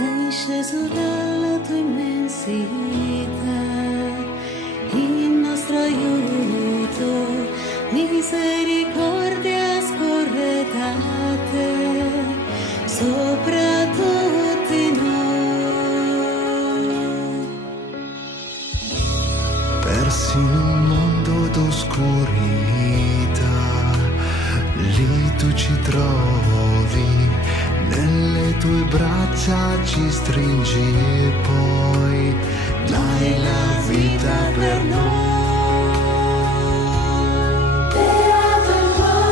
sei sceso dalla tua immensità, il nostro aiuto, misericordia scorre da te, sopra tutti noi. Persi in un mondo d'oscurità, lì tu ci trovi, nelle tue braccia ci stringi e poi dai la vita per noi. Beato il cuore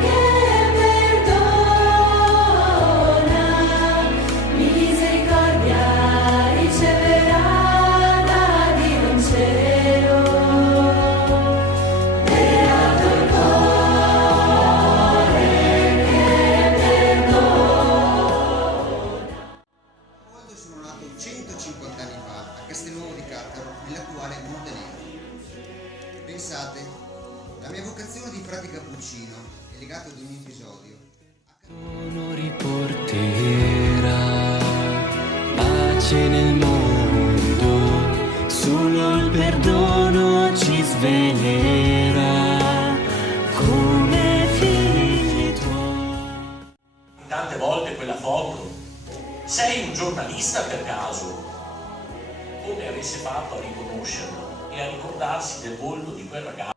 che perdona, misericordia riceverà da Dio in cielo. Beato il cuore che perdona. Molto sono nato 150 anni fa a Castelnuovo di Cattaro, nell'attuale Montenegro. Pensate, la mia vocazione di frate cappuccino è legata ad un episodio. Riporterà pace nel mondo, solo il perdono ci sveglierà come figli tuoi. Tante volte quella foto. Sei un giornalista per caso? Come avesse fatto a riconoscerlo e a ricordarsi del volto di quel ragazzo?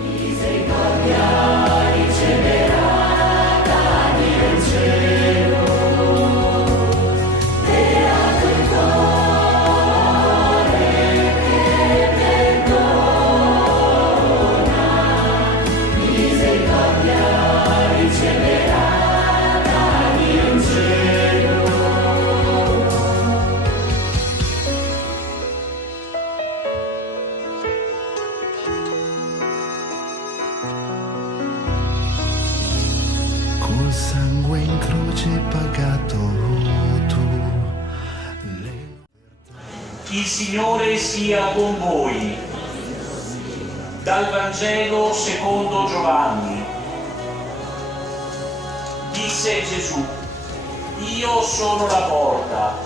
Misericordia riceverà da Dio in cielo. Beato il cuore che perdona, misericordia riceverà da Dio in cielo. Col sangue in croce pagato tu. Il Signore sia con voi. Dal Vangelo secondo Giovanni. Disse Gesù: io sono la porta.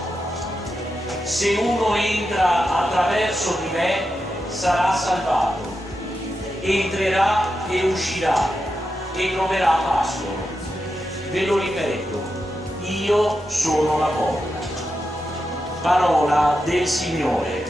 Se uno entra attraverso di me sarà salvato. Entrerà e uscirà e troverà pascolo. Ve lo ripeto, io sono la porta. Parola del Signore.